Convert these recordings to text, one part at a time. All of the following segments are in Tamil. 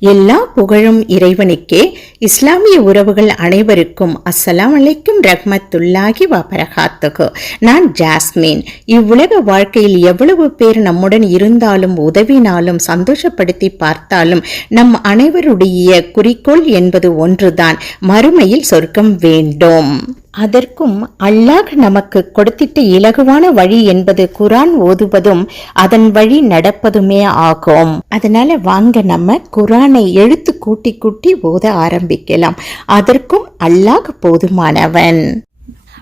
எல்லா புகழும் இறைவனுக்கே. இஸ்லாமிய உறவுகள் அனைவருக்கும் அஸ்ஸலாம் அலைக்கும் ரஹ்மத்துல்லாஹி வபரகாத்துகு நான் ஜாஸ்மின். இவ்வுலக வாழ்க்கையில் எவ்வளவு பேர் நம்முடன் இருந்தாலும் உதவினாலும் சந்தோஷப்படுத்தி பார்த்தாலும் நம் அனைவருடைய குறிக்கோள் என்பது ஒன்றுதான். மறுமையில் சொர்க்கம் வேண்டும். அதற்கும் அல்லாஹ் நமக்கு கொடுத்திட்ட இலகுவான வழி என்பது குரான் ஓதுவதும் அதன் வழி நடப்பதுமே ஆகும். அதனால வாங்க நம்ம குரானை எழுத்து கூட்டி கூட்டி ஓத ஆரம்பிக்கலாம். அதற்கும் அல்லாஹ் போதுமானவன்.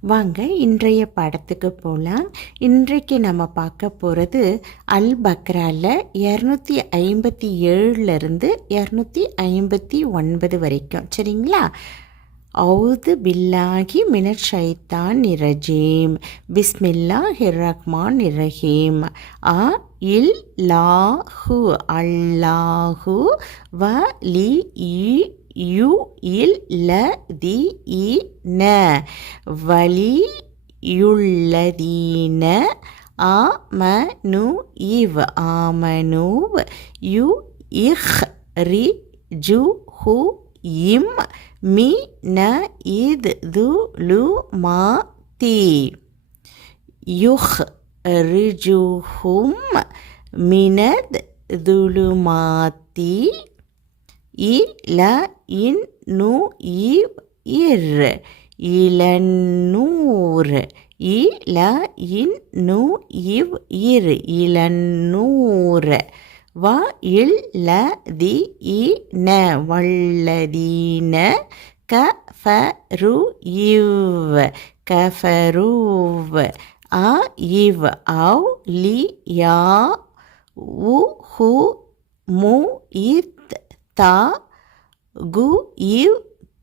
வாங்க இன்றைய படத்துக்கு போகலாம் இன்றைக்கு நம்ம பார்க்க போகிறது அல் பக்ரால இரநூத்தி ஐம்பத்தி ஏழுலேருந்து இரநூத்தி ஐம்பத்தி ஒன்பது வரைக்கும். சரிங்களா? அவுது பில்லாஹி மினட் ஷைத்தான் இரஜீம் பிஸ்மில்லா ரஹ்மான் இரஹீம் அ இல் லாஹு அல்லாஹு வ லி யு இல் ல தி இ ந. வலி யுள்ளதீன ஆமனு இவ் ஆமனு யு இஹ் ரி ஜு ஹு இம் மி ந இத் து லு மா தி. யுஹ் ரிஜுஹும் மினத் துலுமாத்தி இல இன் நு இவ் இர். இளநூர் இல இன் நு இவ் இர். இளநூர் வ இல் ல தி இ ந. வல்லதீன. க ஃப ரு இவ். க ஃப கஃபரூவ் அ இவ். அவ் லி யா. உ ஹு மு இத் தா கு இவ்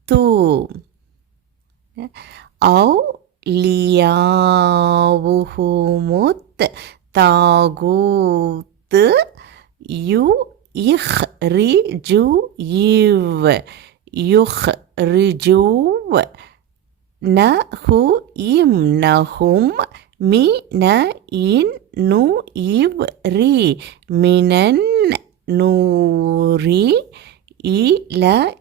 து. அவு லியாவுஹுமுத் தாகூத் யு இஹ் ரி ஜு இவ் யுஹ் ரிஜூவ் நஹு இம் நஹும் மி ந இன் நு இவ் ரி மினன் நூரி இல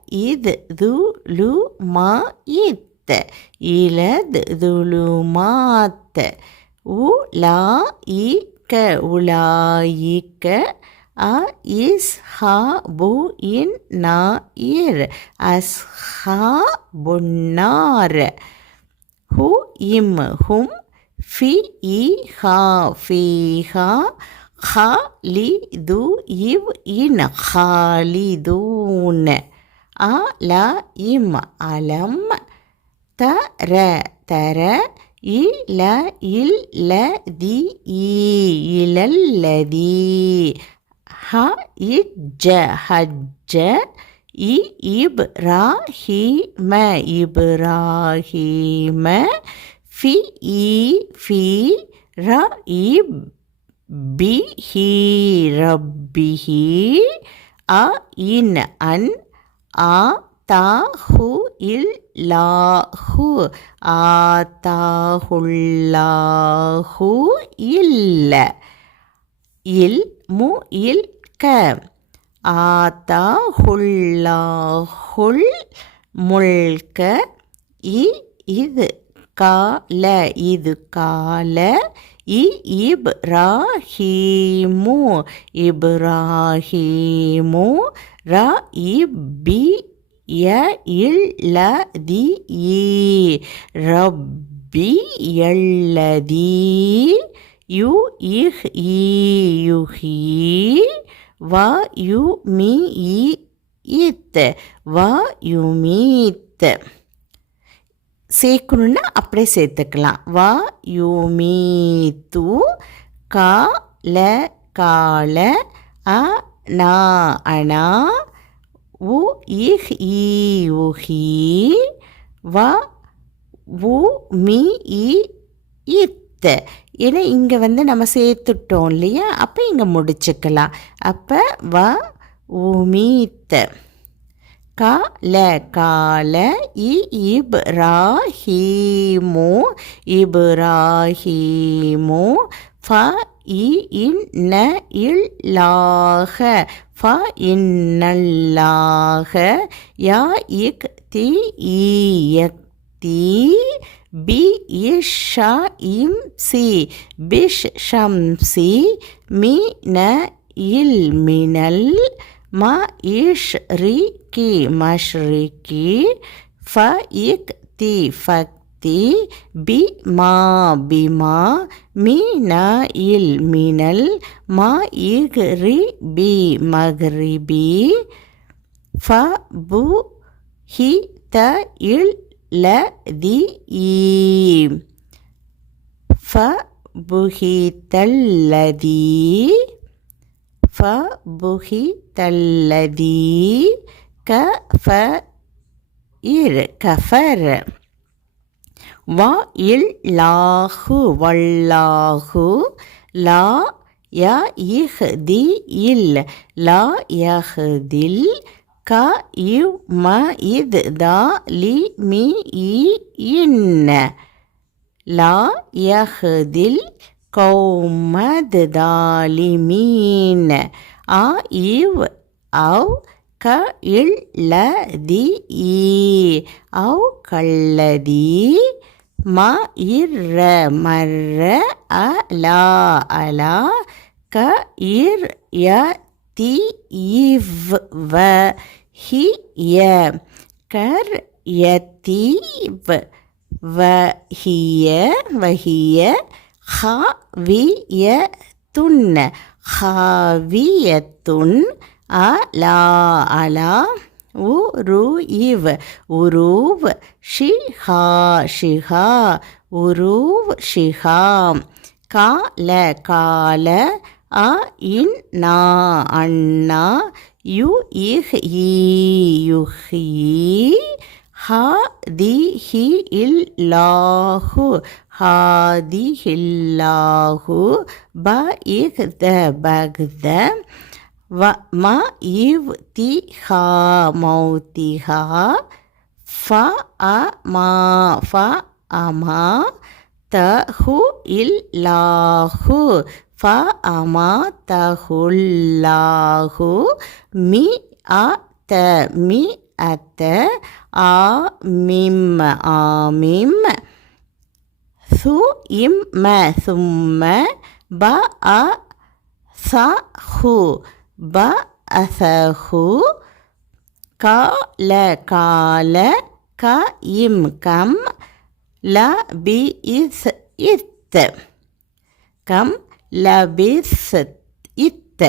அ இஸ் ஹா பு இன் நா இர் அஸ் ஹா புன்னார் ஹு இம் ஹும் ஃபி இ ஹா ஃபி ஹா ஹா லி து இவ் இன் ஹாலிதூன் அ ல இம் அலம் தர தர இல இல் ல தி இலல்லதி ஹ இஜ்ஜ ஹஜ்ஜ இ இப்ராஹீம இப்ராஹீம ஃபி இ ஃபி ர இப் பிஹி ரப்பிஹி அ இன் அன் ஆ தாஹு இல் லாஹு ஆதாஹுல்லாஹு இல்ல இல் மு இல் க இ இது கால இது கால இ இப்ராஹீமு இப்ராஹீமு ர இபி ய இல் தி ஈ ரப்பி எல்லதி யு இஹ் ஈ யுஹீ வ யு மீ இ இத் வ யு மீத் சேர்க்கணுன்னா அப்படியே சேர்த்துக்கலாம். வா யுமீத்து கா ல கால அ நா அணா உ இஹ் ஈ உஹி வ உ மீ இ இத். ஏன்னா இங்கே வந்து நம்ம சேர்த்துட்டோம் இல்லையா? அப்போ இங்கே முடிச்சுக்கலாம். அப்போ வ உமித்த கால கால இ இப்ராஹீமு இப்ராஹீமு ஃப இ இன் ந இல்லாஹ ஃப இன்னல்லாக யா இக் தி ஈயக் தி பி இஷா இம் சி. பிஷ் ஷம்சி மி ந இல் மினல் ம இஷ் ரி கி மஷ்ரிகி ஃப இக் தி ஃபக்தி பி மா பிமா மீனா இல் மினல் ம இக் ரி பி மக்ரிபி ஃப பு ஹி த இல் ல தி ஈ. ஃப புஹிதல்லதி ஃப புஹிதல்லதி க ஃப இர் கஃபர். வா இல் லாஹு வல்லாஹு. லா ய இஹ்தி இல். லா யஹ் தில். க இவ் ம இத் தா லி மி இ இன். லா யஹ்தில் கௌமத் தாலிமீன் அ இவ் அவ் க இல் ல தி ஈ. அவ் கல்லதி ம இர் மர்ர அலா அலா க இர் ய தி இவ் வ ஹி ய கர் ய தி யதீவ் வஹிய வஹிய ஹாவியத்துன் ஹாவியத்துன் அலா அலா உருஇவ். உருவ் ஷிஹா ஷிஹா உருவ் ஷிஹா கால கால அ இன் நா அண்ணா யு இஹ் ஈ ஹ தி ஹி இல் லாஹு ஹாதி ஹில்லாஹு ப இஹ் த பக்த வ ம இவ் தி ஹா மௌதி ஹா ஃப அ மா ஃப அமா த ஹு இல் லாஹு ஃப அமா தஹுல்லாஹு மி அ த மி அத்த ஆ மிம் ஆமிம் சு இம் ம சும்ம ப அ ச ஹு ப அசஹு கால கால க இம் கம் ல பி இஸ் இத் கம் லபிஸ் இத்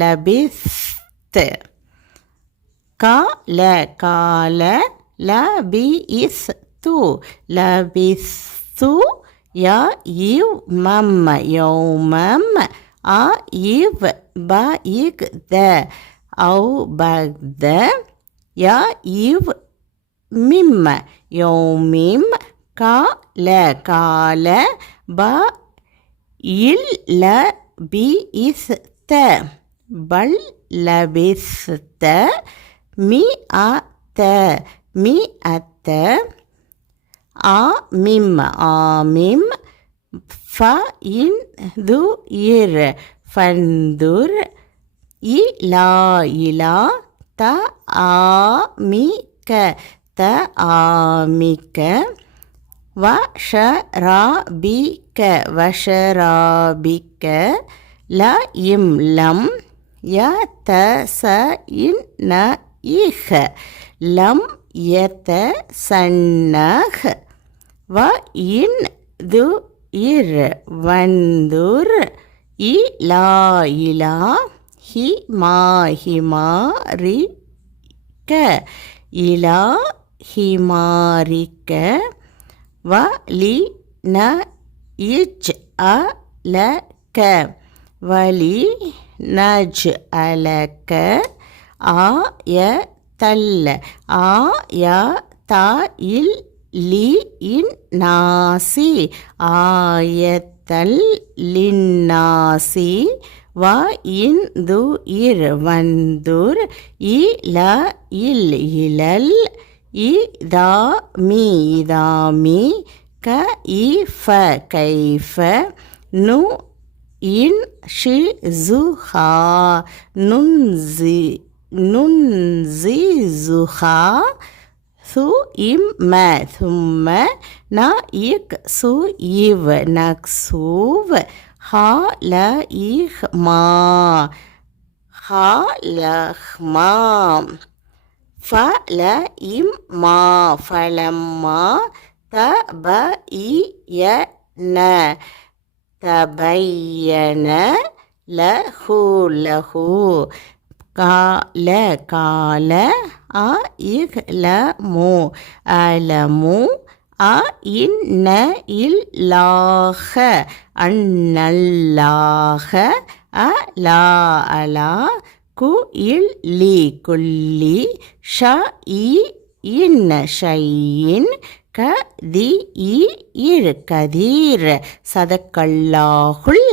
லபிஸ்த் கால கால லபி இஸ் து லபிஸ்து யா இவ் மம் யௌமம் அ இவ் ப இக் த. ஔ பக்த யா இவ் மிம் யௌமிம். கால கால ப இல் ல பி இஸ் த பல் லபிஸ்த மி அ த மி அத்த ஆ மிம் ஆ மிம் ஃப இன் து இர் ஃபந்துர் இலா இலா த ஆமிக்க த ஆமிக வ ஷ ரா பி க வஷராபிக்க ல இம் லம் ய த ச இன் ந இஹ லம் யத சன்னஹ வ இன் து இர் வந்துர் இ லா இலா ஹி மா ஹிமா ரி க இலா ஹிமாரிக்க வ லி ந இச் அ ல க வலி நஜ் அலக்க ஆ ய தல்ல ஆ ய த இல் லி இன் நாசி ஆயத்தல் லின்னாசி. வ இந்து இர் வந்துர். இல இல் இழல். இதா மீ இதாமி كإي فكيف نو إن شزها ننزي ما ثم ثم نيكسويف نكسوف خلقهما خلقهما ما فلما, فلما த ப இ ய ந தபையன லஹு லஹு கால கால அ இக் ல மு அலமு. அ இன்ன இல்லாக அண்ணல்லாக அலா அலா கு இல் லி குல்லி ஷ இ இன் ஷையின் க தி இ இழு கதீர் சதக்கல்லாஹுல்